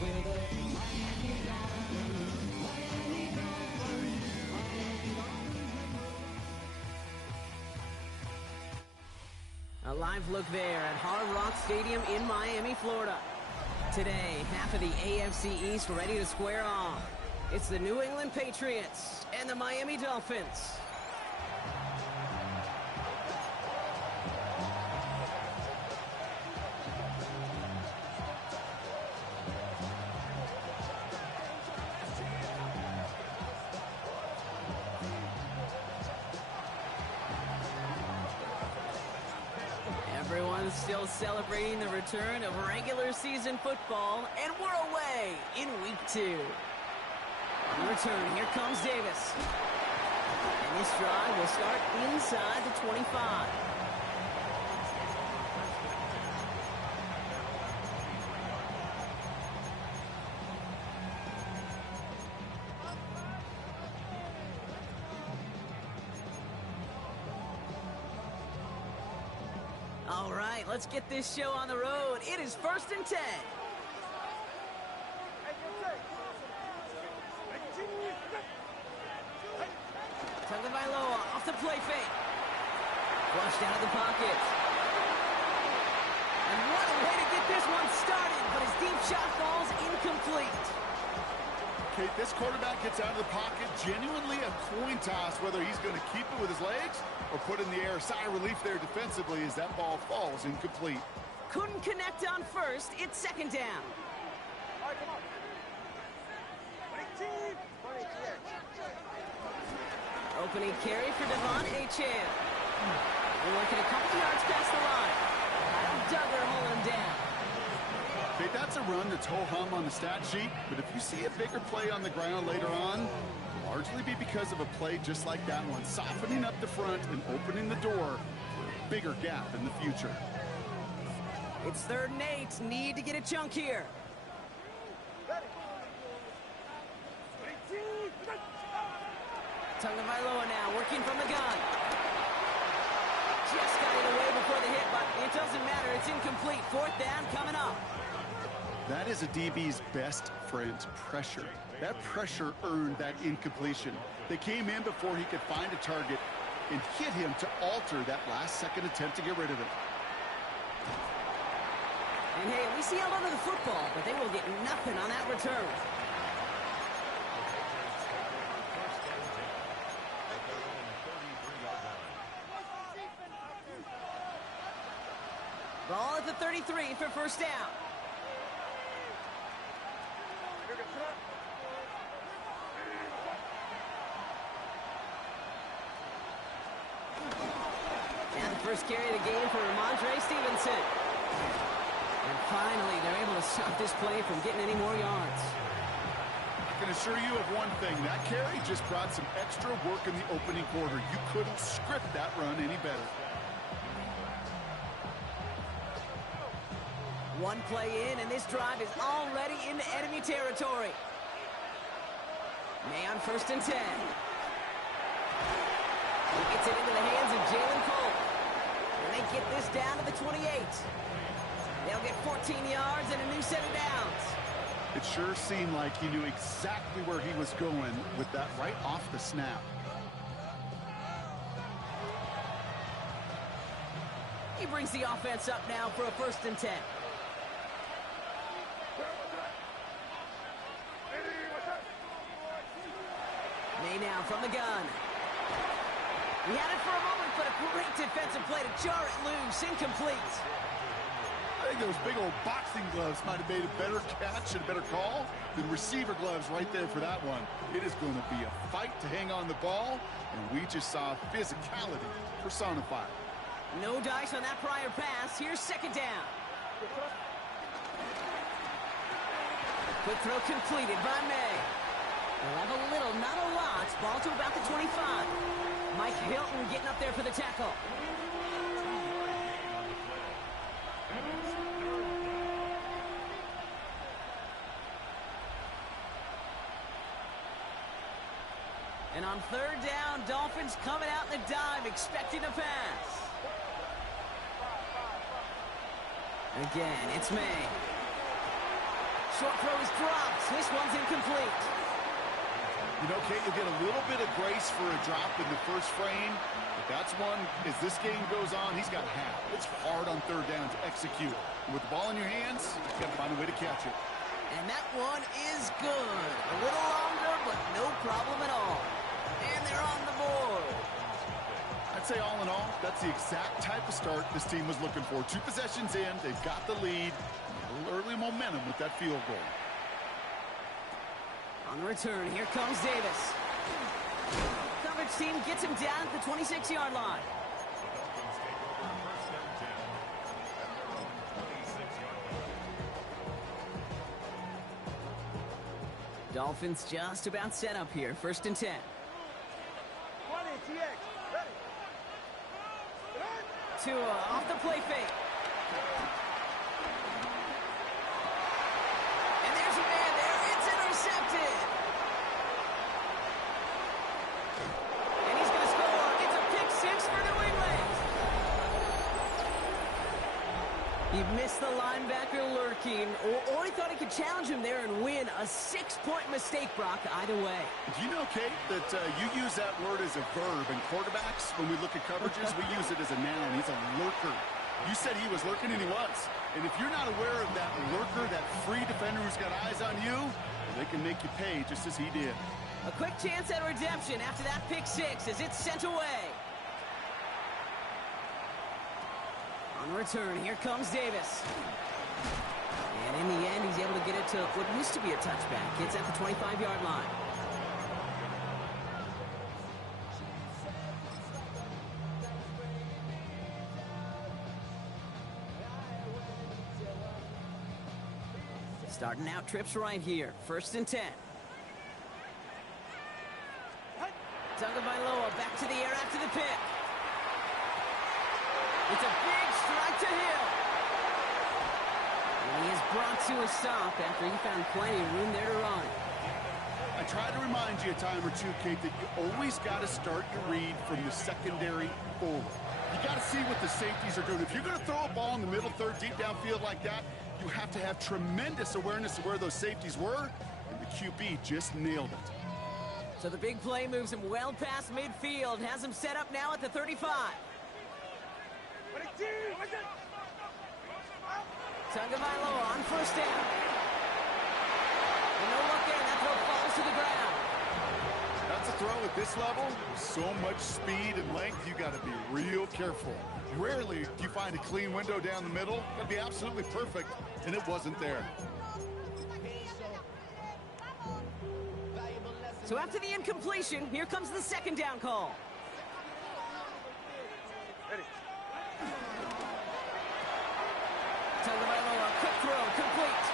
A live look there at Hard Rock Stadium in Miami, Florida. Today, half of the AFC East ready to square off. It's the New England Patriots and the Miami Dolphins. Everyone's still celebrating the return of regular season football, and we're away in week 2. On the return, here comes Davis. And this drive will start inside the 25. All right, let's get this show on the road. It is 1st and 10. Tagovailoa off the play fake. Flushed out of the pocket. And what a way to get this one started, but his deep shot falls incomplete. Kate, this quarterback gets out of the pocket, genuinely a coin toss whether he's going to keep it with his legs or put in the air. Sigh of relief there defensively as that ball falls incomplete. Couldn't connect on first. It's 2nd down. All right, come on. 18. Opening carry for Devon Achane. We're working a couple yards past the line. Kyle Duggar holding him down. Okay, that's a run that's ho-hum on the stat sheet, but if you see a bigger play on the ground later on, it'll largely be because of a play just like that one, softening up the front and opening the door for a bigger gap in the future. It's 3rd and 8. Need to get a chunk here. Tagovailoa now working from the gun. Just got it away before the hit, but it doesn't matter. It's incomplete. 4th down coming up. That is a DB's best friend, pressure. That pressure earned that incompletion. They came in before he could find a target and hit him to alter that last-second attempt to get rid of it. And hey, we see held onto the football, but they will get nothing on that return. Ball at the 33 for 1st down. And the first carry of the game for Ramondre Stevenson. And finally, they're able to stop this play from getting any more yards. I can assure you of one thing. That carry just brought some extra work in the opening quarter. You couldn't script that run any better. One play in, and this drive is already into enemy territory. May on 1st and 10. He gets it into the hands of Jalen Cole. And they get this down to the 28. They'll get 14 yards and a new set of downs. It sure seemed like he knew exactly where he was going with that right off the snap. He brings the offense up now for a 1st and 10. May now from the gun. He had it for a moment, but a great defensive play to jar it loose. Incomplete. I think those big old boxing gloves might have made a better catch and a better call than receiver gloves right there for that one. It is going to be a fight to hang on the ball, and we just saw physicality personified. No dice on that prior pass. Here's 2nd down. Quick throw completed by May. They'll have a little, not a lot. Ball to about the 25. Mike Hilton getting up there for the tackle. And on 3rd down, Dolphins coming out in the dive, expecting a pass. Again, it's May. Short throw is dropped. This one's incomplete. You know, Kate, you'll get a little bit of grace for a drop in the first frame, but that's one, as this game goes on, he's got to have. It's hard on third down to execute. And with the ball in your hands, you've got to find a way to catch it. And that one is good. A little longer, but no problem at all. And they're on the board. I'd say all in all, that's the exact type of start this team was looking for. 2 possessions in, they've got the lead. A little early momentum with that field goal. On the return, here comes Davis. Coverage team gets him down at the 26-yard line. Dolphins just about set up here. 1st and 10. 20, TX, ready. Tua off the play fake. And there's a man there. It's intercepted. And he's going to score. It's a pick 6 for New England. He missed the linebacker lurking, or he thought he could challenge him there and win. A 6-point mistake, Brock, either way. Do you know, Kate, that you use that word as a verb, and quarterbacks, when we look at coverages, we use it as a noun. He's a lurker. You said he was lurking, and he was. And if you're not aware of that lurker, that free defender who's got eyes on you, they can make you pay just as he did. A quick chance at redemption after that pick 6 as it's sent away. On the return, here comes Davis. And in the end, he's able to get it to what used to be a touchback. It's at the 25-yard line. Starting out trips right here. 1st and 10. Tagovailoa back to the air after the pick. It's a big strike to Hill. And he is brought to a stop after he found plenty of room there to run. I try to remind you a time or two, Kate, that you always got to start your read from the secondary forward. You got to see what the safeties are doing. If you're going to throw a ball in the middle third, deep downfield like that, you have to have tremendous awareness of where those safeties were, and the QB just nailed it. So the big play moves him well past midfield, has him set up now at the 35. Tagovailoa on 1st down. And no look in, that throw falls to the ground. That's a throw at this level. So much speed and length, you got to be real careful. Rarely do you find a clean window down the middle. That'd be absolutely perfect, and it wasn't there. So after the incompletion, here comes the 2nd down call. Ready. Tagovailoa, quick throw, complete.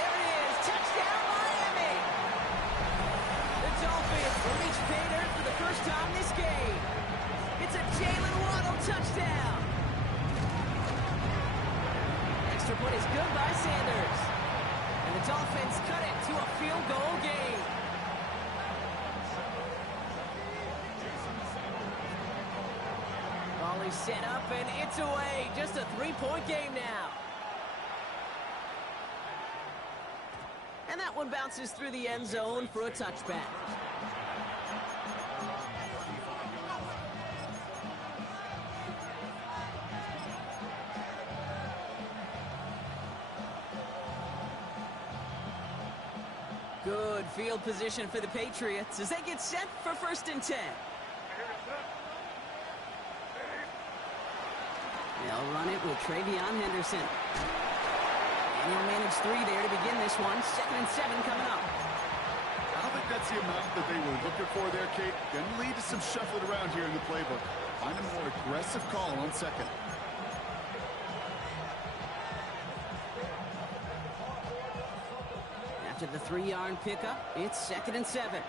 There it is, touchdown Miami. The Dolphins reach pay dirt for the first time this game. It's a Jalen Waddle touchdown. Extra point is good by Sanders. And the Dolphins cut it to a field goal game. Ball is set up and it's away. Just a 3-point game now. And that one bounces through the end zone for a touchback. Good field position for the Patriots as they get set for 1st and 10. They'll run it with Travion Henderson. And he'll manage 3 there to begin this one. 2nd and 7 coming up. I don't think that's the amount that they were looking for there, Kate. Going to lead to some shuffling around here in the playbook. Find a more aggressive call on 2nd. After the 3-yard pickup, it's 2nd and 7.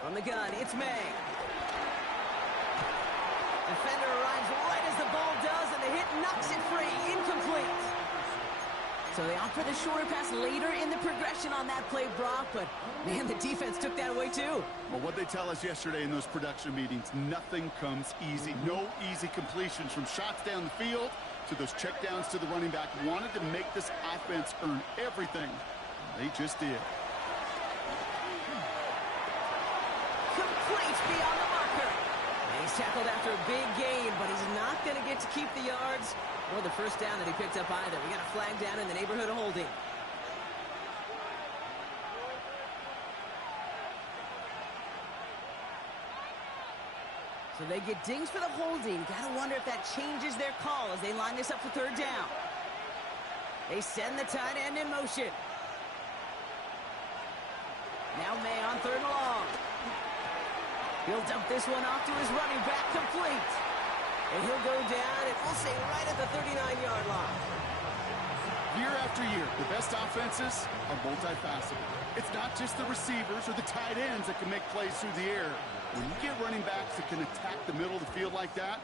From the gun, it's May. Defender arrives right as the ball does, and the hit knocks it free. Incomplete. So they opt for the shorter pass later in the progression on that play, Brock, but man, the defense took that away too. Well, what they tell us yesterday in those production meetings, nothing comes easy. No easy completions from shots down the field to those checkdowns to the running back. Wanted to make this offense earn everything. They just did. Complete beyond the marker. And he's tackled after a big gain, but he's not going to get to keep the yards or the first down that he picked up either. We got a flag down in the neighborhood of holding. So they get dings for the holding. Gotta wonder if that changes their call as they line this up for third down. They send the tight end in motion. Now May on third and long. He'll dump this one off to his running back, complete. And he'll go down, and we'll say right at the 39-yard line. Year after year, the best offenses are multifaceted. It's not just the receivers or the tight ends that can make plays through the air. When you get running backs that can attack the middle of the field like that,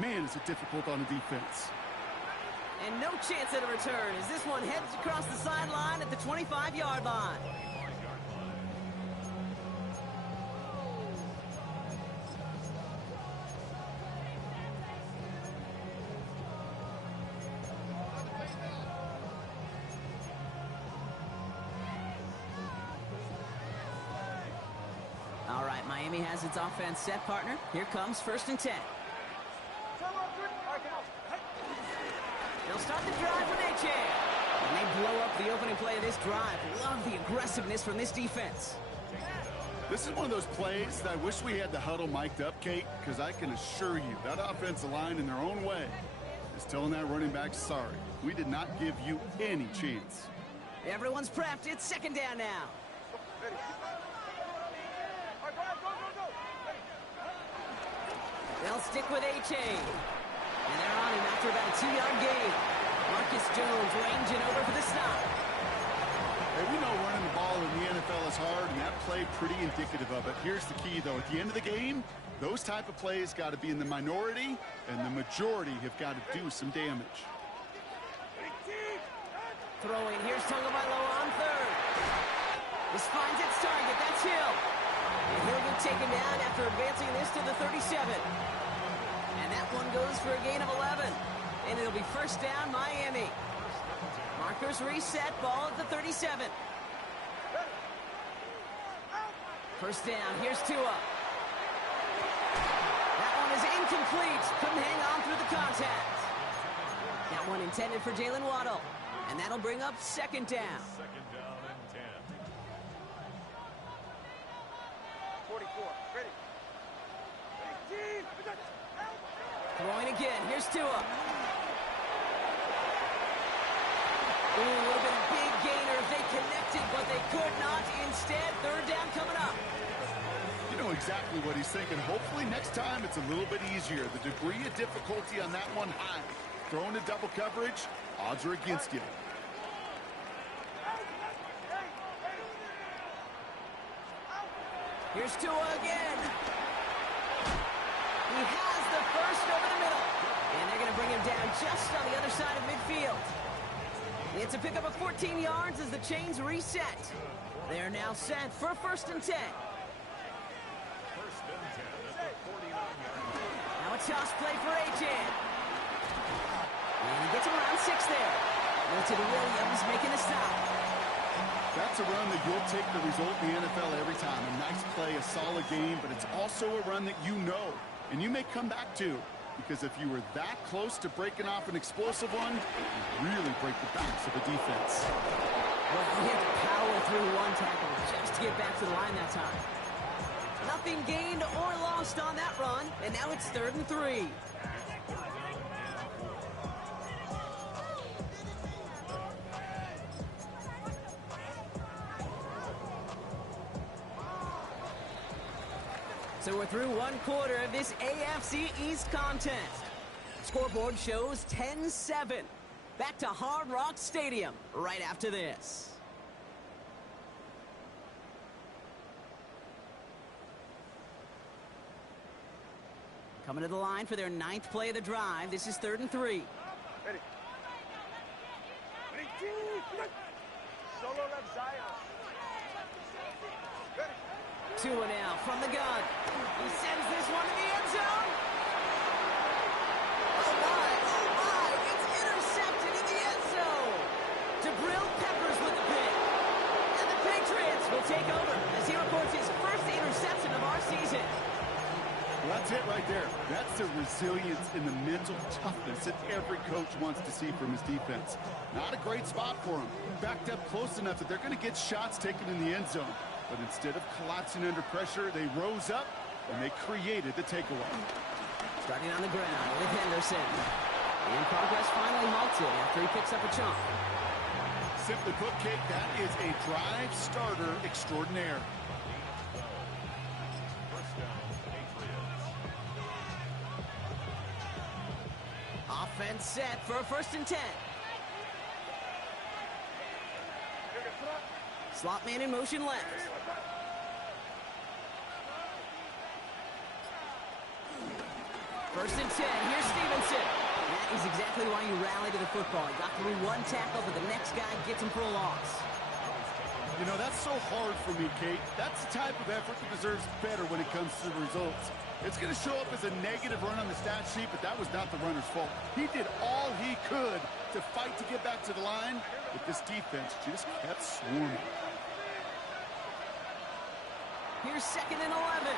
man, is it difficult on the defense. And no chance at a return as this one heads across the sideline at the 25-yard line. All right, Miami has its offense set, partner. Here comes 1st and 10. They'll start the drive with A-Chain. And they blow up the opening play of this drive. Love the aggressiveness from this defense. This is one of those plays that I wish we had the huddle mic'd up, Kate, because I can assure you that offensive line in their own way is telling that running back, sorry, we did not give you any chance. Everyone's prepped. It's 2nd down now. They'll stick with A-Chain. And they're on him after about a 2-yard gain. Marcus Jones ranging over for the stop. Hey, we know running the ball in the NFL is hard, and that play pretty indicative of it. Here's the key, though. At the end of the game, those type of plays got to be in the minority, and the majority have got to do some damage. Throwing. Here's Tagovailoa on third. This finds its target. That's Hill. And he'll get taken down after advancing this to the 37. And that one goes for a gain of 11. And it'll be 1st down, Miami. Markers reset, ball at the 37. 1st down, here's Tua. That one is incomplete. Couldn't hang on through the contact. That one intended for Jalen Waddle. And that'll bring up 2nd down. 2nd down and 10. 44, ready. Throwing again. Here's Tua. Ooh, a little bit of big gainers. They connected, but they could not. Instead, 3rd down coming up. You know exactly what he's thinking. Hopefully next time it's a little bit easier. The degree of difficulty on that one high. Throwing to double coverage, odds are against you. Here's Tua again. He has the first over the middle. And they're going to bring him down just on the other side of midfield. It's a pickup of 14 yards as the chains reset. They're now set for 1st and 10. 1st and 10 at the 49-yard line. Now a toss play for A-Chan. And he gets him around 6 there. Milton Williams making a stop. That's a run that you'll take the result in the NFL every time. A nice play, a solid game, but it's also a run that you know, and you may come back to, because if you were that close to breaking off an explosive one, you really break the backs of the defense. Well, he had to power through one tackle just to get back to the line that time. Nothing gained or lost on that run, and now it's 3rd and 3. So we're through 1 quarter of this AFC East contest. Scoreboard shows 10-7. Back to Hard Rock Stadium right after this. Coming to the line for their 9th play of the drive. This is 3rd and 3. Ready. Solo left Zion. Ready. Tua now from the gun. He sends this one to the end zone. Oh my, it's intercepted in the end zone. Jabril Peppers with the pick. And the Patriots will take over as he records his first interception of our season. Well, that's it right there. That's the resilience and the mental toughness that every coach wants to see from his defense. Not a great spot for him. Backed up close enough that they're going to get shots taken in the end zone. But instead of collapsing under pressure, they rose up and they created the takeaway. Starting on the ground with Henderson. And progress finally halted after he picks up a chunk. Simply put, Kate, that is a drive starter extraordinaire. First down, Patriots. Offense set for a 1st and 10. Slot man in motion left. 1st and 10. Here's Stevenson. That is exactly why you rally to the football. He got through one tackle, but the next guy gets him for a loss. You know, that's so hard for me, Kate. That's the type of effort that deserves better when it comes to the results. It's going to show up as a negative run on the stat sheet, but that was not the runner's fault. He did all he could to fight to get back to the line, but this defense just kept swarming. Here's 2nd and 11.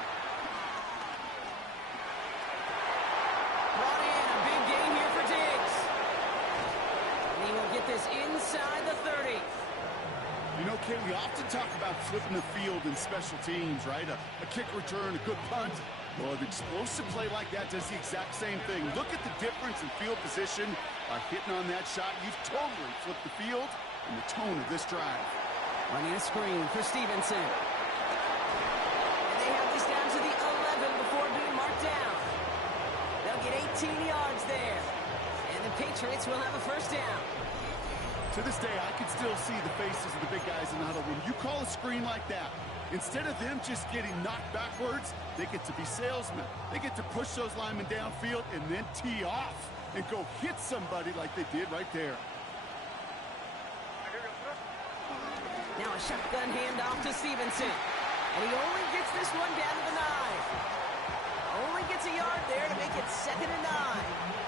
Brought in a big game here for Diggs. And he will get this inside the 30. You know, Kate, we often talk about flipping the field in special teams, right? A kick return, a good punt. Well, an explosive play like that does the exact same thing. Look at the difference in field position by hitting on that shot. You've totally flipped the field and the tone of this drive. Running a screen for Stevenson. And they have this down to the 11 before being marked down. They'll get 18 yards there. And the Patriots will have a 1st down. To this day, I can still see the faces of the big guys in the huddle. When you call a screen like that, instead of them just getting knocked backwards, they get to be salesmen. They get to push those linemen downfield and then tee off and go hit somebody like they did right there. Now a shotgun handoff to Stevenson. And he only gets this one down to the 9. Only gets a yard there to make it 2nd and 9.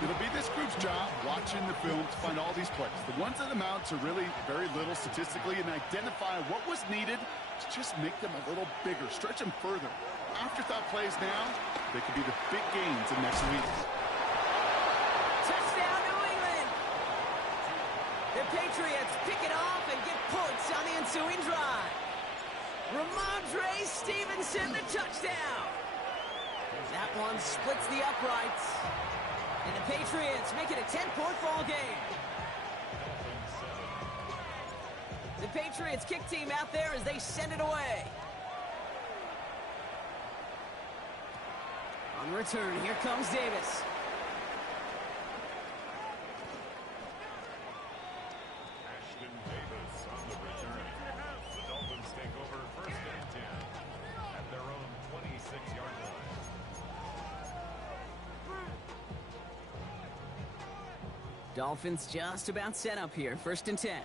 It'll be this group's job watching the film to find all these plays. The ones that amount to really very little statistically and identify what was needed to just make them a little bigger, stretch them further. Afterthought plays now, they could be the big gains of next week. Touchdown, New England! The Patriots pick it off and get points on the ensuing drive. Ramondre Stevenson, the touchdown. That one splits the uprights. And the Patriots make it a 10-point ball game. The Patriots kick team out there as they send it away. On return, here comes Davis. Ashton Davis on the return. The Dolphins take over 1st and 10 at their own 26-yard line. Dolphins just about set up here. 1st and 10.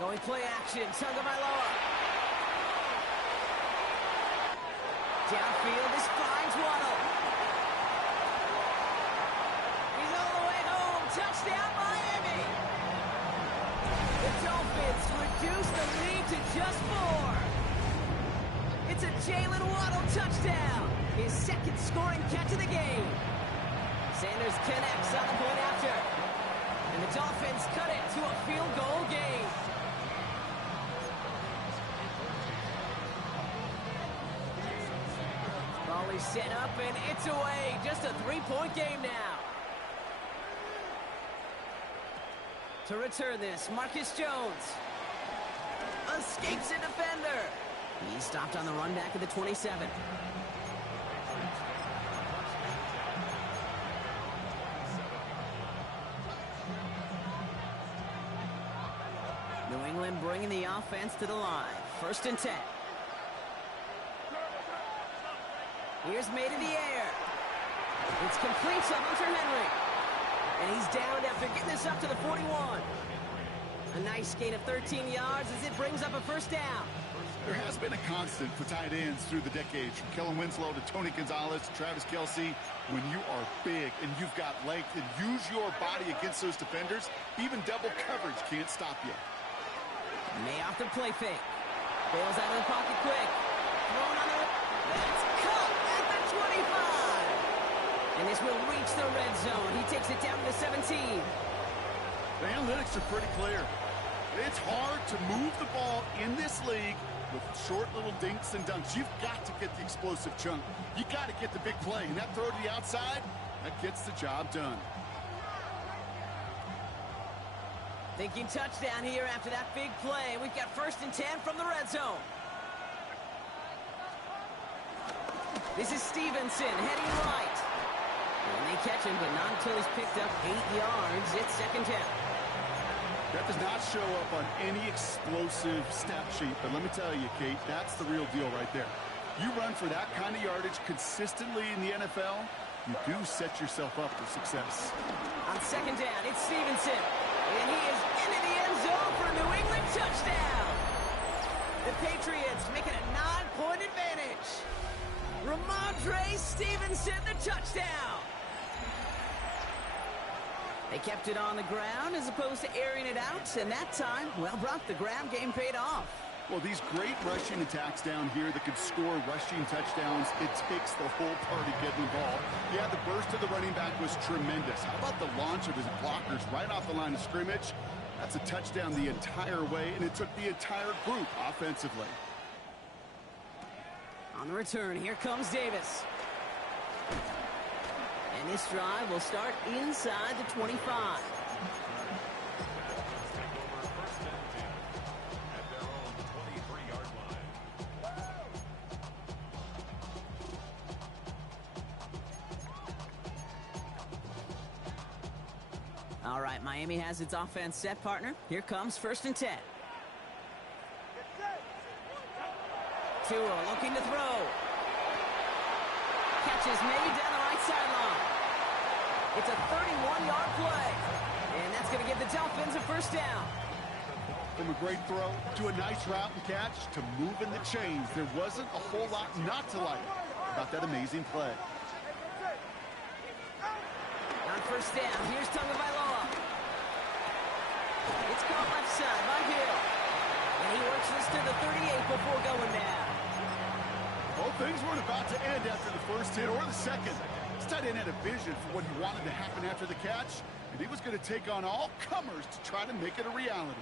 Going play action. Tagovailoa. Downfield. This finds Waddle. He's all the way home. Touchdown, Miami. The Dolphins reduce the lead to just 4. It's a Jalen Waddle touchdown. His 2nd scoring catch of the game. Sanders connects on the point after. And the Dolphins cut it to a field goal game. Ball is set up and it's away. Just a 3-point game now. To return this, Marcus Jones. Escapes a defender. He's stopped on the run back of the 27. New England bringing the offense to the line. 1st and 10. Here's made in the air. It's complete to Hunter Henry. And he's down after getting this up to the 41. A nice gain of 13 yards as it brings up a first down. There has been a constant for tight ends through the decades, from Kellen Winslow to Tony Gonzalez to Travis Kelce. When you are big and you've got length and use your body against those defenders, even double coverage can't stop you. May off the play fake. Bails out of the pocket quick. Thrown on the... That's caught at the 25. And this will reach the red zone. He takes it down to the 17. The analytics are pretty clear. It's hard to move the ball in this league with short little dinks and dunks. You've got to get the explosive chunk. You got to get the big play. And that throw to the outside, that gets the job done. Thinking touchdown here after that big play. We've got 1st and 10 from the red zone. This is Stevenson heading right. And they catch him, but not until he's picked up 8 yards. It's 2nd down. That does not show up on any explosive stat sheet, but let me tell you, Kate, that's the real deal right there. You run for that kind of yardage consistently in the NFL, you do set yourself up for success. On 2nd down, it's Stevenson. And he is into the end zone for a New England touchdown. The Patriots make it a 9-point advantage. Ramondre Stevenson, the touchdown. They kept it on the ground as opposed to airing it out, and that time, well, Brock, the ground game paid off. Well, these great rushing attacks down here that could score rushing touchdowns, it takes the whole party getting involved. Yeah, the burst of the running back was tremendous. How about the launch of his blockers right off the line of scrimmage? That's a touchdown the entire way, and it took the entire group offensively. On the return, here comes Davis. And this drive will start inside the 25. All right, Miami has its offense set, partner. Here comes 1st and 10. Tua looking to throw. Catch is made down the right sideline. It's a 31-yard play. And that's going to give the Dolphins a 1st down. From a great throw to a nice route and catch to moving the chains, there wasn't a whole lot not to like about that amazing play. On 1st down, here's Tagovailoa. It's caught left side by Hill. And he works this to the 38 before going down. Well, things weren't about to end after the first hit or the second. This tight end had a vision for what he wanted to happen after the catch, and he was going to take on all comers to try to make it a reality.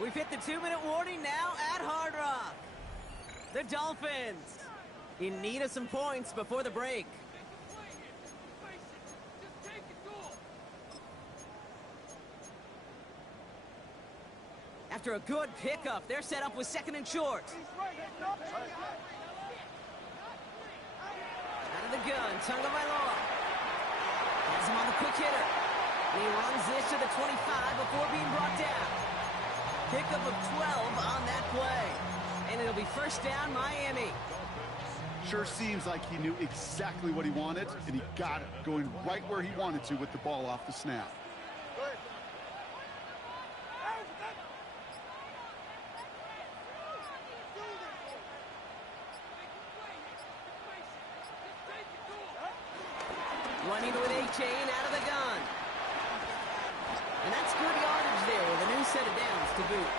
We've hit the 2-minute warning now at Hard Rock. The Dolphins in need of some points before the break. After a good pickup, they're set up with 2nd and short. Out of the gun, Tagovailoa. Has him on the quick hitter. He runs this to the 25 before being brought down. Pickup of 12 on that play. And it'll be 1st down, Miami. Sure seems like he knew exactly what he wanted, and he got it, going right where he wanted to with the ball off the snap. Running with A-Chain out of the gun. And that's good yardage there with a new set of downs to boot.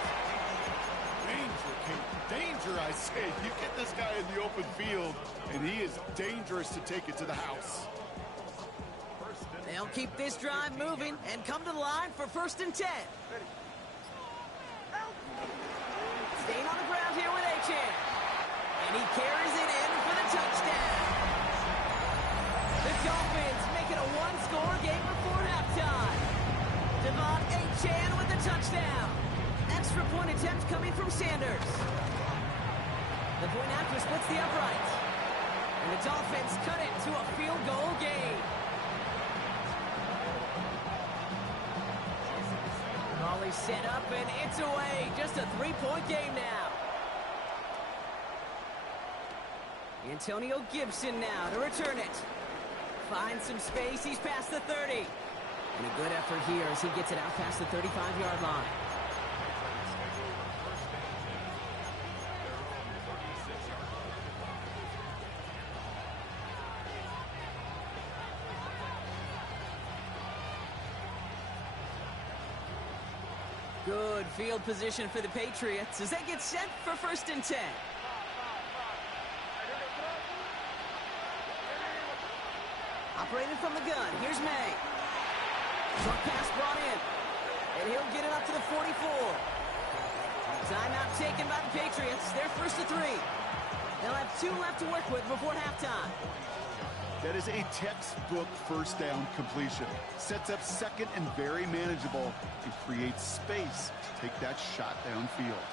Danger, Kate. Danger, I say. You get this guy in the open field, and he is dangerous to take it to the house. They'll keep this drive moving and come to the line for 1st and 10. Staying on the ground here with A-Chain. And he carries it in for the touchdown. The Dolphins make it a one-score game before halftime. Devon A-Chan with the touchdown. Extra point attempt coming from Sanders. The point after splits the uprights. And the Dolphins cut it to a field goal game. set up, and it's away. Just a three-point game now. Antonio Gibson now to return it. Finds some space. He's past the 30. And a good effort here as he gets it out past the 35-yard line. Good field position for the Patriots as they get set for 1st and 10. Operated from the gun. Here's May. Short pass brought in. And he'll get it up to the 44. Timeout taken by the Patriots. They're 1st and 3. They'll have 2 left to work with before halftime. That is a textbook first down completion. Sets up 2nd and very manageable and creates space to take that shot downfield.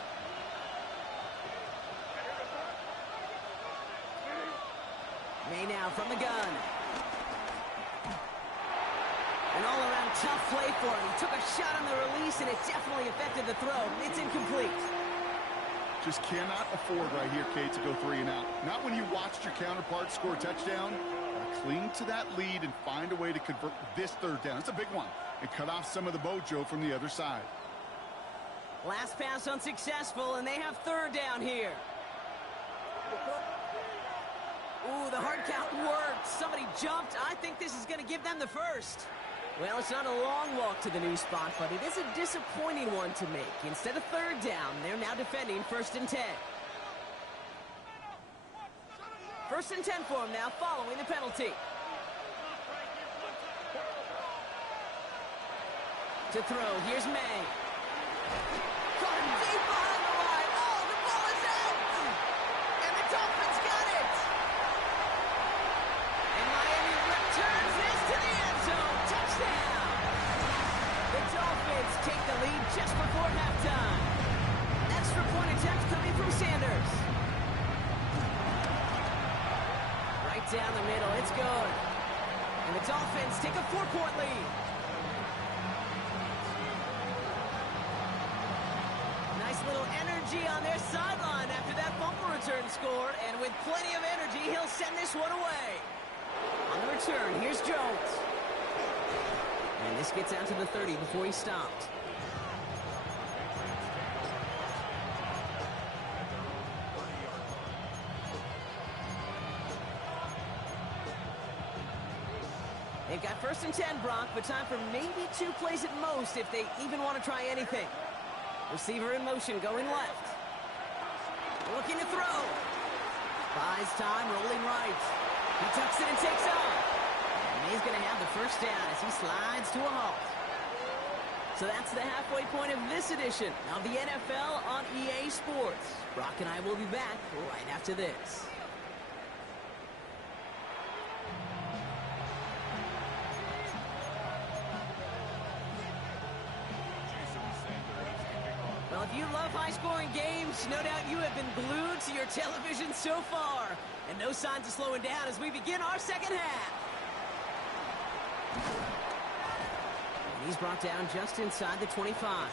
May now from the gun. An all-around tough play for him. He took a shot on the release, and it definitely affected the throw. It's incomplete. Just cannot afford right here, Kate, to go 3 and out. Not when you watched your counterpart score a touchdown. Cling to that lead and find a way to convert this 3rd down. It's a big one. And cut off some of the mojo from the other side. Last pass unsuccessful, and they have 3rd down here. Ooh, the hard count worked. Somebody jumped. I think this is going to give them the 1st. Well, it's not a long walk to the new spot, but it is a disappointing one to make. Instead of 3rd down, they're now defending 1st and 10. 1st and 10 for him now, following the penalty. To throw, here's May. Caught him deep behind the line. Oh, the ball is out! And the Dolphins got it! And Miami returns this to the end zone. Touchdown! The Dolphins take the lead just before halftime. Extra point attempt coming from Sanders. Right down the middle, it's good. And the Dolphins take a 4-point lead. Nice little energy on their sideline after that bumper return score. And with plenty of energy, he'll send this one away. On the return, here's Jones. And this gets out to the 30 before he stopped. They've got 1st and 10, Brock, but time for maybe 2 plays at most if they even want to try anything. Receiver in motion, going left. Looking to throw. Buys time, rolling right. He tucks it and takes off. And he's going to have the 1st down as he slides to a halt. So that's the halfway point of this edition of the NFL on EA Sports. Brock and I will be back right after this. Well, if you love high-scoring games, no doubt you have been glued to your television so far. And no signs of slowing down as we begin our 2nd half. And he's brought down just inside the 25.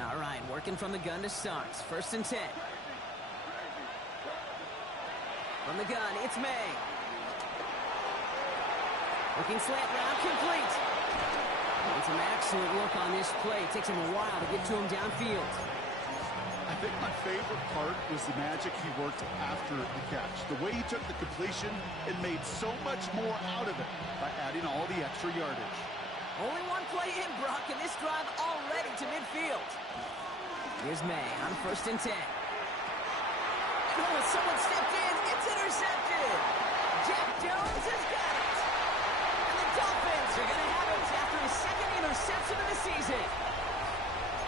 All right, working from the gun to start. 1st and 10. From the gun, it's May. Looking slant route, complete. It's an excellent look on this play. It takes him a while to get to him downfield. I think my favorite part was the magic he worked after the catch. The way he took the completion and made so much more out of it by adding all the extra yardage. Only 1 play in, Brock, and this drive already to midfield. Here's May on 1st and 10. Oh, someone stepped in. It's intercepted. Jack Jones has got it. And the Dolphins are going to have it after his 2nd interception of the season.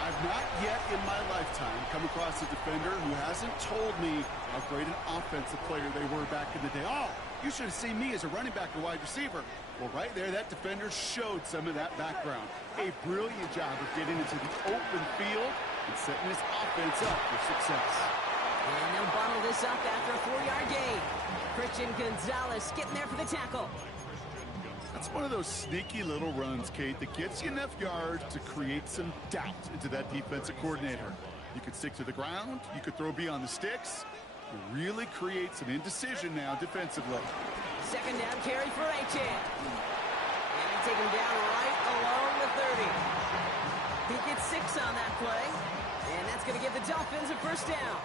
I've not yet in my lifetime come across a defender who hasn't told me how great an offensive player they were back in the day. Oh, you should have seen me as a running back or wide receiver. Well, right there, that defender showed some of that background. A brilliant job of getting into the open field and setting his offense up for success. And they'll this up after a 4-yard gain. Christian Gonzalez getting there for the tackle. That's one of those sneaky little runs, Kate, that gets you enough yards to create some doubt into that defensive coordinator. You could stick to the ground. You could throw beyond the sticks. It really creates an indecision now defensively. Second down carry for Achan. And they take him down right along the 30. He gets 6 on that play. And that's going to give the Dolphins a first down.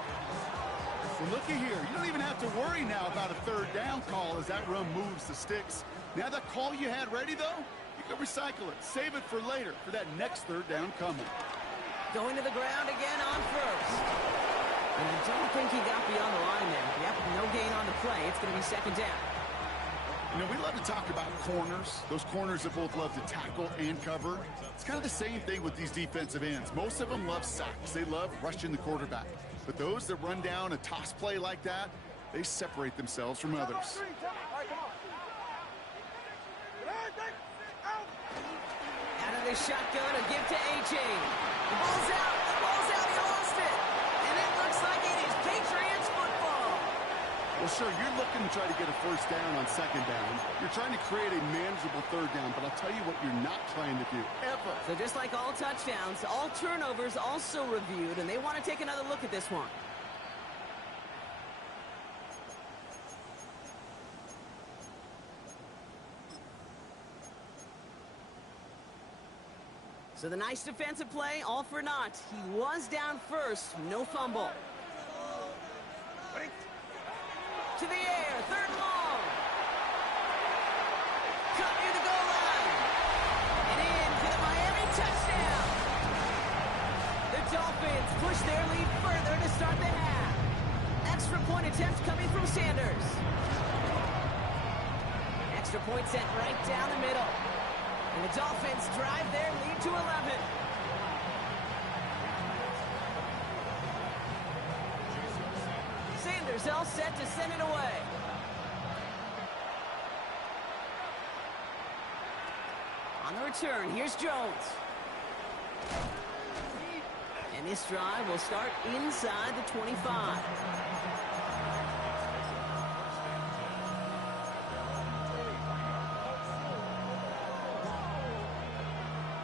Well, looky here. You don't even have to worry now about a third down call as that run moves the sticks. Now that call you had ready, though, you can recycle it. Save it for later for that next third down coming. Going to the ground again on first. And I don't think he got beyond the line there. Yep, no gain on the play. It's going to be second down. You know, we love to talk about corners. Those corners that both love to tackle and cover. It's kind of the same thing with these defensive ends. Most of them love sacks. They love rushing the quarterback. But those that run down a toss play like that, they separate themselves from others. Out of the shotgun, a give to A.J. The ball's out. The ball's out. He lost it. And it looks like it is Patriots football. Well, sure, you're looking to try to get a first down on second down. You're trying to create a manageable third down, but I'll tell you what you're not trying to do, ever. So just like all touchdowns, all turnovers also reviewed, and they want to take another look at this one. So the nice defensive play, all for naught. He was down first, no fumble. To the air, third and long. Cut near the goal line. And in for the Miami touchdown. The Dolphins push their lead further to start the half. Extra point attempt coming from Sanders. Extra point sent right down the middle. And the Dolphins drive their lead to 11. Sanders all set to send it away. On the return, here's Jones. And this drive will start inside the 25.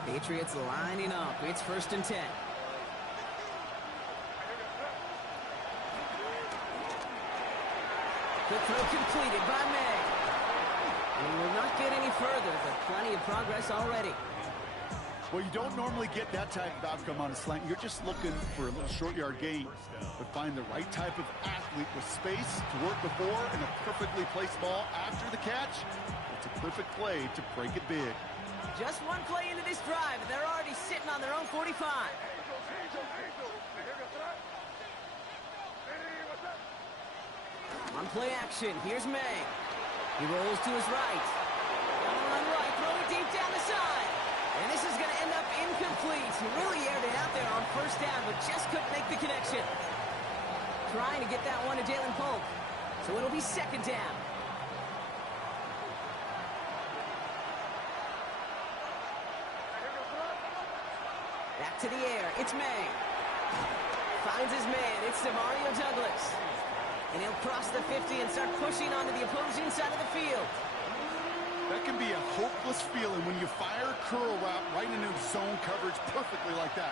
Patriots lining up. It's 1st and 10. The throw completed by May. And we will not get any further, but plenty of progress already. Well, you don't normally get that type of outcome on a slant. You're just looking for a little short yard gain. But find the right type of athlete with space to work before and a perfectly placed ball after the catch. It's a perfect play to break it big. Just one play into this drive, and they're already sitting on their own 45. On play action, here's May. He rolls to his right. Run right, throw it deep down the side. And this is going to end up incomplete. He really aired it out there on first down, but just couldn't make the connection. Trying to get that one to Jalen Polk. So it'll be second down. Back to the air. It's May. Finds his man. It's Demario Douglas. And he'll cross the 50 and start pushing onto the opposing side of the field. That can be a hopeless feeling when you fire a curl route right into zone coverage perfectly like that.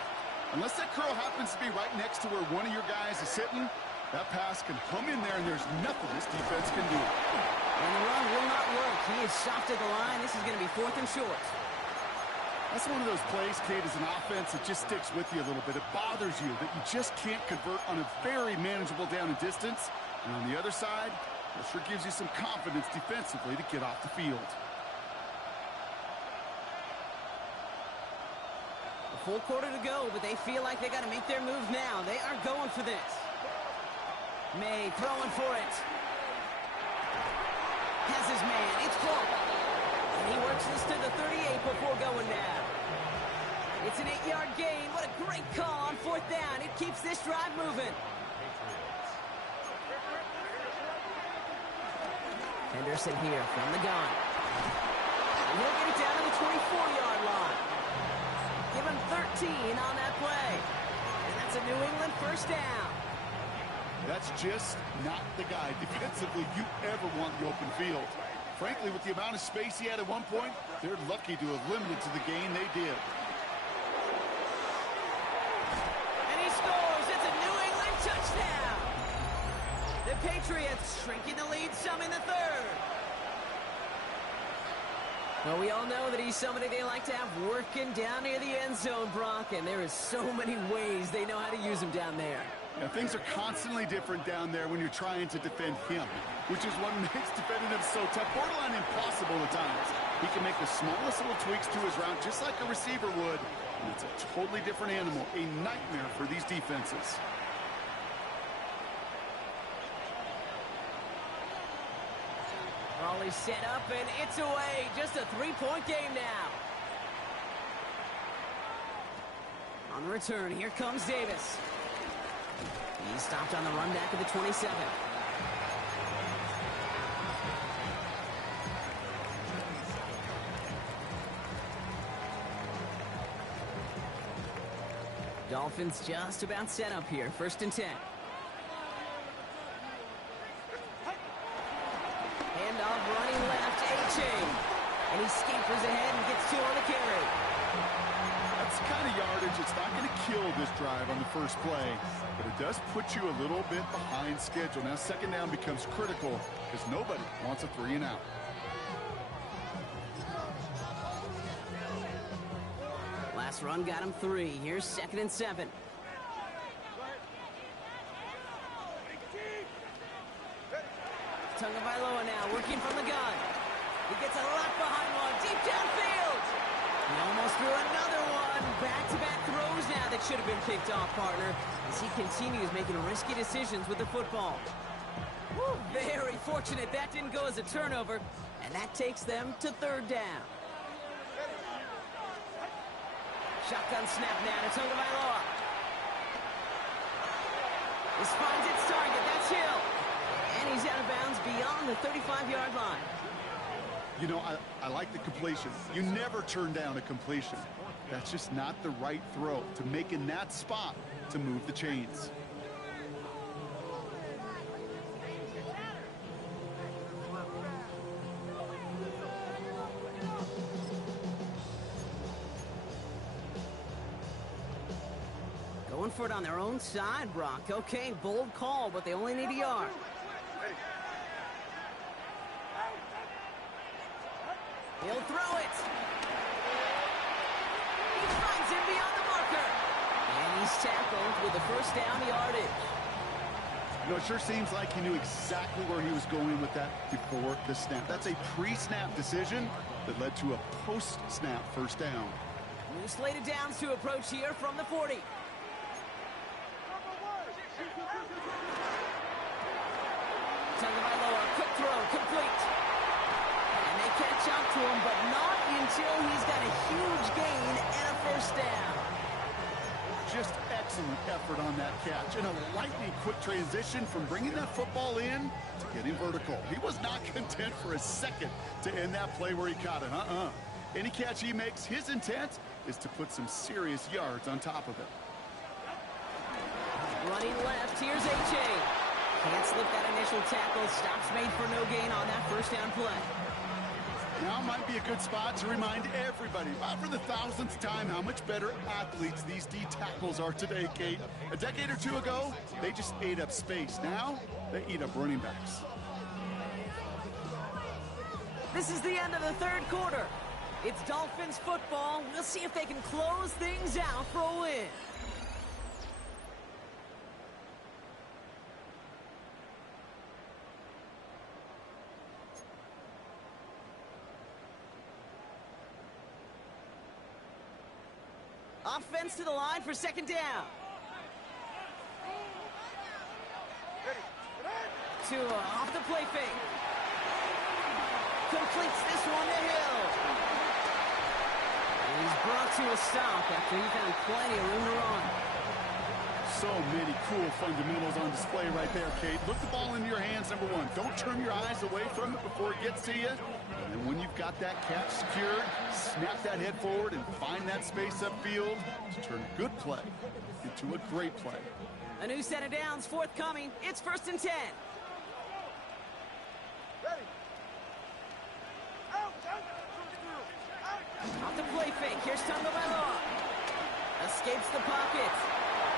Unless that curl happens to be right next to where one of your guys is sitting, that pass can hum in there and there's nothing this defense can do. And the run will not work. He is soft at the line. This is going to be 4th and short. That's one of those plays, Kate, as an offense that just sticks with you a little bit. It bothers you that you just can't convert on a very manageable down and distance. And on the other side, it sure gives you some confidence defensively to get off the field. A full quarter to go, but they feel like they got to make their move now. They are going for this. May throwing for it. Has his man. It's Polk. And he works this to the 38 before going down. It's an 8-yard gain. What a great call on 4th down. It keeps this drive moving. Henderson here from the gun. And he'll get it down to the 24-yard line. Give him 13 on that play. And that's a New England first down. That's just not the guy defensively you ever want in the open field. Frankly, with the amount of space he had at one point, they're lucky to have limited to the gain they did. And he scores. It's a New England touchdown. The Patriots shrinking the lead some in the third. Well, we all know that he's somebody they like to have working down near the end zone, Brock, and there is so many ways they know how to use him down there. Now, things are constantly different down there when you're trying to defend him, which is what makes defending him so tough, borderline impossible at times. He can make the smallest little tweaks to his route just like a receiver would, and it's a totally different animal, a nightmare for these defenses. Raleigh's set up, and it's away. Just a three-point game now. On the return, here comes Davis. He's stopped on the run back of the 27. Dolphins just about set up here. 1st and 10. Handoff running left, A-Chain. And he scampers ahead and gets 2 on the carry. That's the kind of yardage it's not going to kill this drive on the first play, but it does put you a little bit behind schedule. Now 2nd down becomes critical because nobody wants a 3 and out. Last run got him 3. Here's 2nd and 7. Tagovailoa now working from the gun. He gets a lot behind one, deep downfield. He almost threw another one. Back-to-back throws now that should have been picked off, partner, as he continues making risky decisions with the football. Woo, very fortunate that didn't go as a turnover, and that takes them to 3rd down. Shotgun snap now to Tagovailoa. This finds its target. That's Hill. And he's out of bounds beyond the 35-yard line. You know, I like the completion. You never turn down a completion. That's just not the right throw to make in that spot to move the chains. Going for it on their own side, Brock. Okay, bold call, but they only need a yard. He'll throw it. He finds him beyond the marker. And he's tackled with the 1st down yardage. You know, it sure seems like he knew exactly where he was going with that before the snap. That's a pre-snap decision that led to a post-snap 1st down. New slated downs to approach here from the 40. Tagovailoa, quick throw, complete. And they catch up to him, but not until he's got a huge gain and a 1st down. Just excellent effort on that catch. And a lightning quick transition from bringing that football in to getting vertical. He was not content for a second to end that play where he caught it. Any catch he makes, his intent is to put some serious yards on top of it. Running left, here's A-Chain. Can't slip that initial tackle. Stops made for no gain on that 1st down play. Now might be a good spot to remind everybody, about for the 1000th time, how much better athletes these D tackles are today, Kate. A decade or 2 ago, they just ate up space. Now, they eat up running backs. This is the end of the 3rd quarter. It's Dolphins football. We'll see if they can close things out for a win. Offense to the line for 2nd down. Tua off the play fake. Completes this one to Hill. And he's brought to a stop after he found plenty of room to run. So many cool fundamentals on display right there, Kate. Look the ball into your hands, number 1. Don't turn your eyes away from it before it gets to you. And when you've got that catch secured, snap that head forward and find that space upfield to turn a good play into a great play. A new set of downs forthcoming. It's 1st and 10. Off the play fake. Here's Tagovailoa. Escapes the pocket.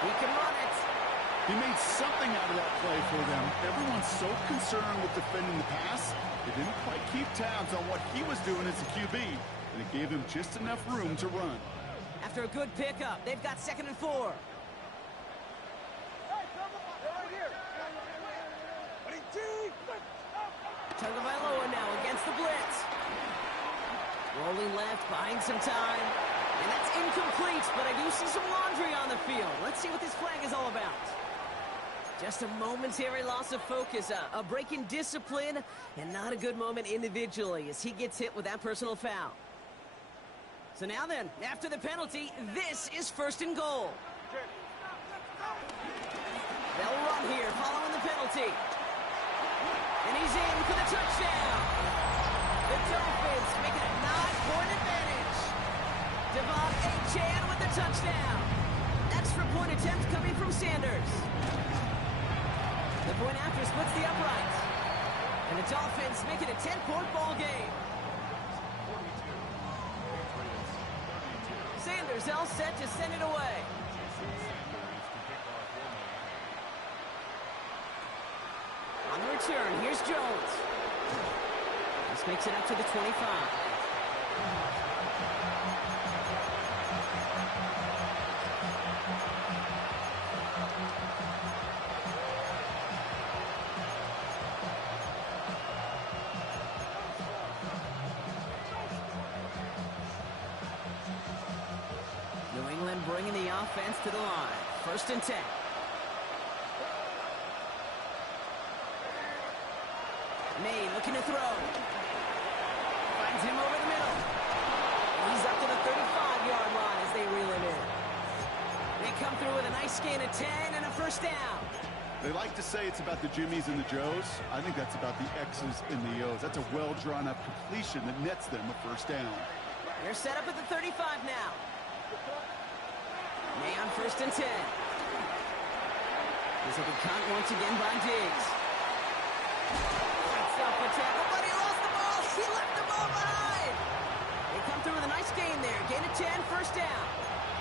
He can run it. He made something out of that play for them. Everyone's so concerned with defending the pass, they didn't quite keep tabs on what he was doing as a QB, and it gave him just enough room to run. After a good pickup, they've got 2nd and 4. Tagovailoa now against the blitz. Rolling left, buying some time. And that's incomplete, but I do see some laundry on the field. Let's see what this flag is all about. Just a momentary loss of focus, a break in discipline, and not a good moment individually as he gets hit with that personal foul. So now then, after the penalty, this is 1st and goal. They'll run here following the penalty. And he's in for the touchdown. The Dolphins making a 9-point advantage. Devon Achane with the touchdown. Extra point attempt coming from Sanders. The point after splits the uprights. And the Dolphins make it a 10-point ball game. Sanders all set to send it away. On the return, here's Jones. This makes it up to the 25. New England bringing the offense to the line. 1st and 10. May looking to throw. Finds him over the middle. He's up to the 35-yard line as they reel him in. They come through with a nice gain of 10 and a 1st down. They like to say it's about the Jimmies and the Joes. I think that's about the X's and the O's. That's a well-drawn-up completion that nets them a 1st down. They're set up at the 35 now. May on 1st and 10. This will be caught once again by Diggs. Up a tackle, but he lost the ball. He left the ball behind. They come through with a nice gain there. Gain of 10, 1st down.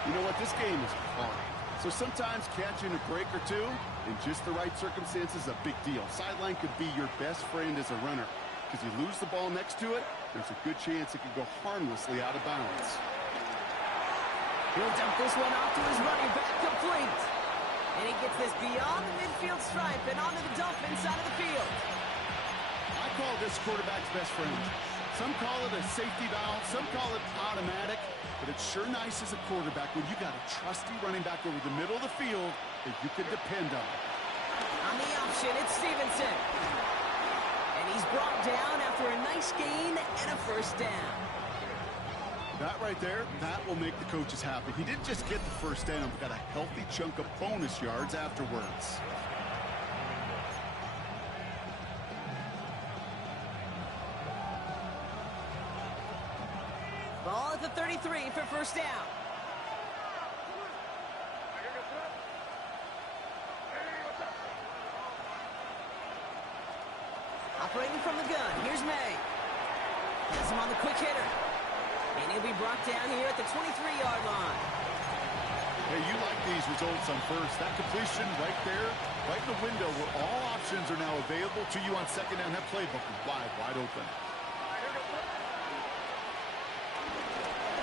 You know what? This game is hard. So sometimes catching a break or two in just the right circumstances is a big deal. Sideline could be your best friend as a runner because you lose the ball next to it, there's a good chance it could go harmlessly out of bounds. He'll dump this one off to his running back, complete. And he gets this beyond the midfield stripe and onto the Dolphins side of the field. I call this quarterback's best friend. Some call it a safety valve, some call it automatic, but it's sure nice as a quarterback when you got a trusty running back over the middle of the field that you can depend on. On the option, it's Stevenson. And he's brought down after a nice gain and a 1st down. That right there, that will make the coaches happy. He didn't just get the 1st down, but got a healthy chunk of bonus yards afterwards. Ball at the 33 for 1st down. Operating from the gun, here's May. Has him on the quick hitter. And he'll be brought down here at the 23-yard line. Hey, you like these results on 1st. That completion right there, right in the window where all options are now available to you on 2nd down. That playbook is wide open.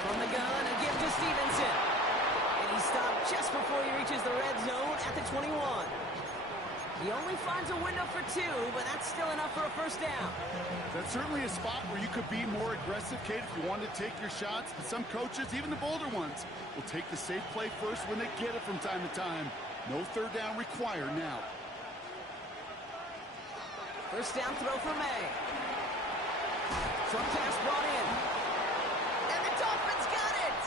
From the gun, a gift to Stevenson. And he stopped just before he reaches the red zone at the 21. He only finds a window for 2, but that's still enough for a 1st down. That's certainly a spot where you could be more aggressive, Kate, if you wanted to take your shots. But some coaches, even the bolder ones, will take the safe play first when they get it from time to time. No 3rd down required now. 1st down throw for May. Short pass brought in. And the Dolphins got it!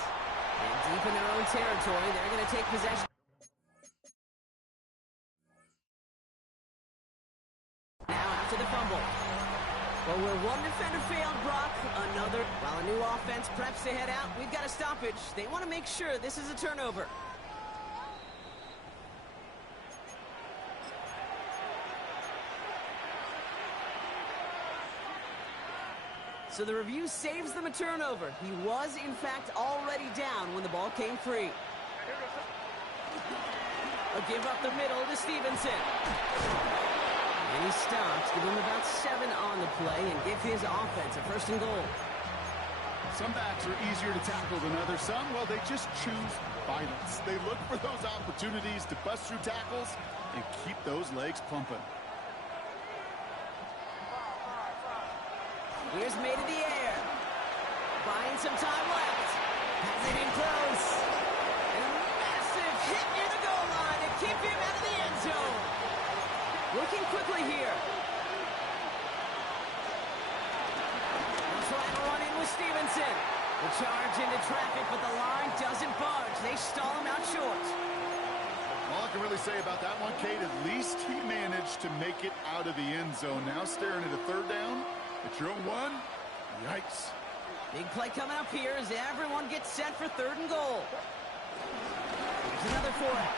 And deep in their own territory, they're going to take possession. Now after the fumble. Well, where one defender failed, Brock, another. While a new offense preps to head out, we've got a stoppage. They want to make sure this is a turnover. So the review saves them a turnover. He was, in fact, already down when the ball came free. A give up the middle to Stevenson. And he stops, give him about 7 on the play, and give his offense a 1st and goal. Some backs are easier to tackle than others. Some, well, they just choose violence. They look for those opportunities to bust through tackles and keep those legs pumping. Here's made in the air. Buying some time left. Has it in close. And a massive hit near the goal line to keep him out of the end zone. Working quickly here. Trying to run in with Stevenson. The charge into traffic, but the line doesn't budge. They stall him out short. All I can really say about that one, Kate, at least he managed to make it out of the end zone. Now staring at a 3rd down. At your own 1. Yikes. Big play coming up here as everyone gets set for 3rd and goal. Here's another for it.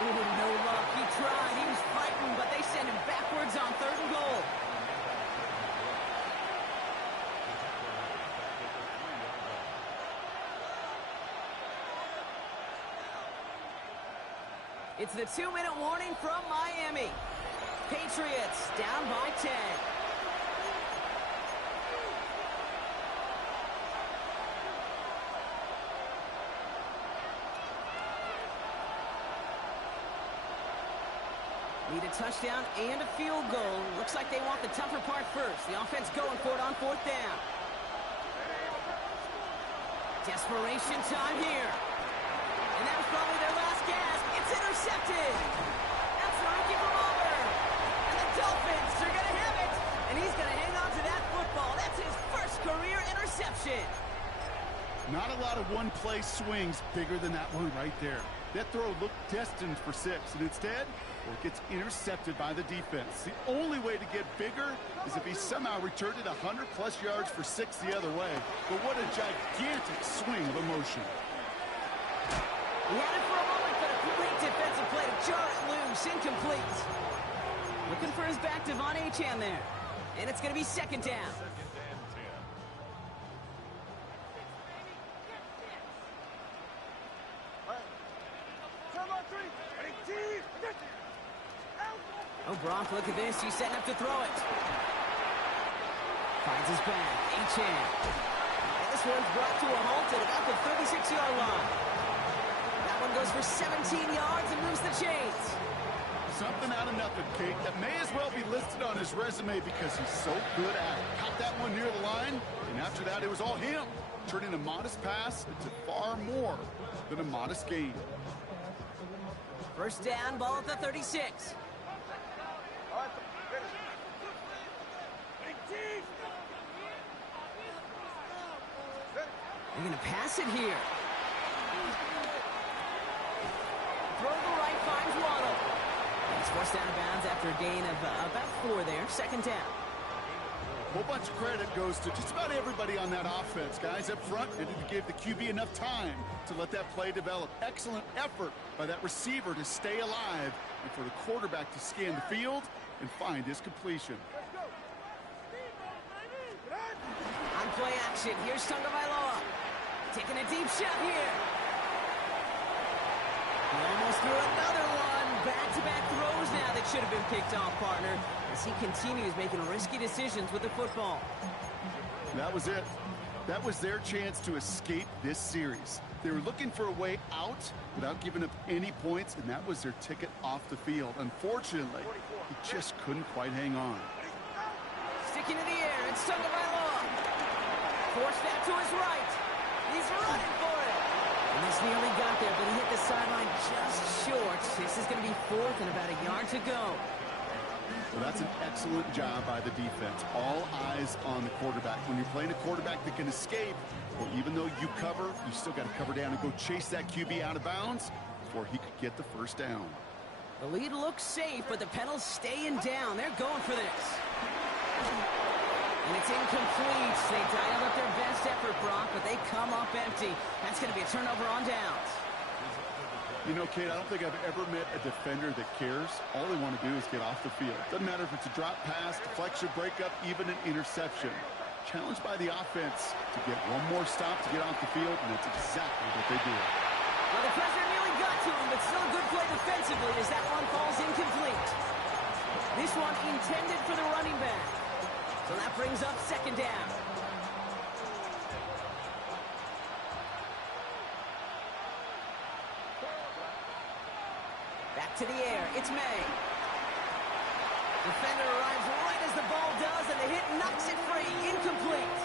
Ooh, no luck. He tried. He was fighting, but they send him backwards on 3rd and goal. It's the 2-minute warning from Miami. Patriots down by 10. Need a touchdown and a field goal. Looks like they want the tougher part first. The offense going for it on 4th down. Desperation time here. And that was probably their last gasp. It's intercepted. That's Rocky from Auburn. And the Dolphins are going to have it. And he's going to hang on to that football. That's his first career interception. Not a lot of one-play swings bigger than that one right there. That throw looked destined for 6, and instead, well, it gets intercepted by the defense. The only way to get bigger is if he somehow returned it 100-plus yards for 6 the other way. But what a gigantic swing of emotion. He had it for a moment, but a great defensive play to jar it loose, incomplete. Looking for his back, Devon Achane there. And it's going to be 2nd down. Oh, Brock, look at this. He's setting up to throw it. Finds his back. Achane. And this one's brought to a halt at about the 36-yard line. That one goes for 17 yards and moves the chains. Something out of nothing, Kate. That may as well be listed on his resume because he's so good at it. Caught that one near the line, and after that, it was all him. Turning a modest pass into far more than a modest gain. 1st down, ball at the 36. They're going to pass it here. Throw to the right, finds Waddle. He's forced out of bounds after a gain of about 4 there. 2nd down. A whole bunch of credit goes to just about everybody on that offense. Guys up front, they didn't give the QB enough time to let that play develop. Excellent effort by that receiver to stay alive and for the quarterback to scan the field and find his completion. On play action, here's Tagovailoa. Taking a deep shot here. He almost threw another one. Back-to-back throws now that should have been picked off, partner, as he continues making risky decisions with the football. That was it. That was their chance to escape this series. They were looking for a way out without giving up any points, and that was their ticket off the field. Unfortunately, he just couldn't quite hang on. Sticking in the air, it's Tagovailoa. Forced out to his right. He's running for it. And this nearly got there, but he hit the sideline just short. This is going to be 4th and about a yard to go. Well, that's an excellent job by the defense. All eyes on the quarterback. When you're playing a quarterback that can escape, well, even though you cover, you still got to cover down and go chase that QB out of bounds before he could get the 1st down. The lead looks safe, but the pedals staying down. They're going for this. And it's incomplete. They dialed up their best effort, Brock, but they come up empty. That's going to be a turnover on downs. You know, Kate, I don't think I've ever met a defender that cares. All they want to do is get off the field. Doesn't matter if it's a drop pass, deflection, breakup, even an interception. challenged by the offense to get one more stop to get off the field, and that's exactly what they do. Well, the pressure nearly got to him, but still a good play defensively as that one falls incomplete. This one intended for the running back. So that brings up second down. Back to the air. It's May. Defender arrives right as the ball does, and the hit knocks it free. Incomplete.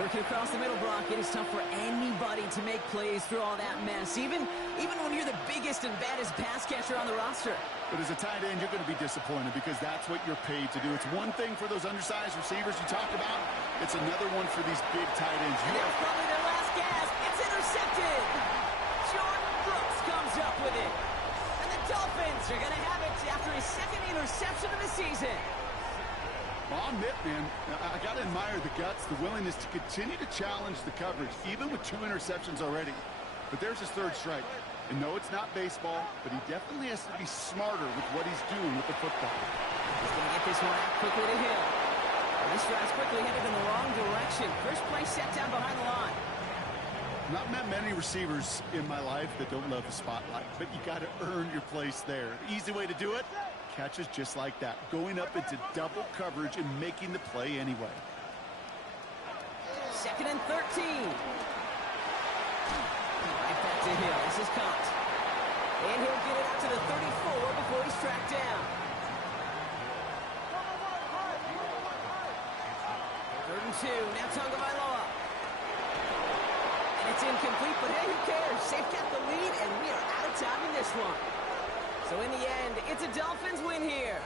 Working across the middle, Brock, it is tough for anybody to make plays through all that mess, even when you're the biggest and baddest pass catcher on the roster. But as a tight end, you're going to be disappointed because that's what you're paid to do. It's one thing for those undersized receivers you talk about. It's another one for these big tight ends. There's probably their last gasp. It's intercepted. Jordan Brooks comes up with it. And the Dolphins are going to have it after his second interception of the season. Well, I'll admit, man, I got to admire the guts, the willingness to continue to challenge the coverage, even with 2 interceptions already. But there's his third strike. And no, it's not baseball, but he definitely has to be smarter with what he's doing with the football. He's going to get this one out quickly to Hill. And this drive's quickly headed in the wrong direction. First play set down behind the line. Not met many receivers in my life that don't love the spotlight, but you got to earn your place there. The easy way to do it, catches just like that, going up into double coverage and making the play anyway. Second and 13. Right back to Hill. This is caught. And he'll get it out to the 34 before he's tracked down. Third and 2. Now Tagovailoa. And it's incomplete, but hey, who cares? They've got the lead, and we are out of time in this one. So in the end, it's a Dolphins win here.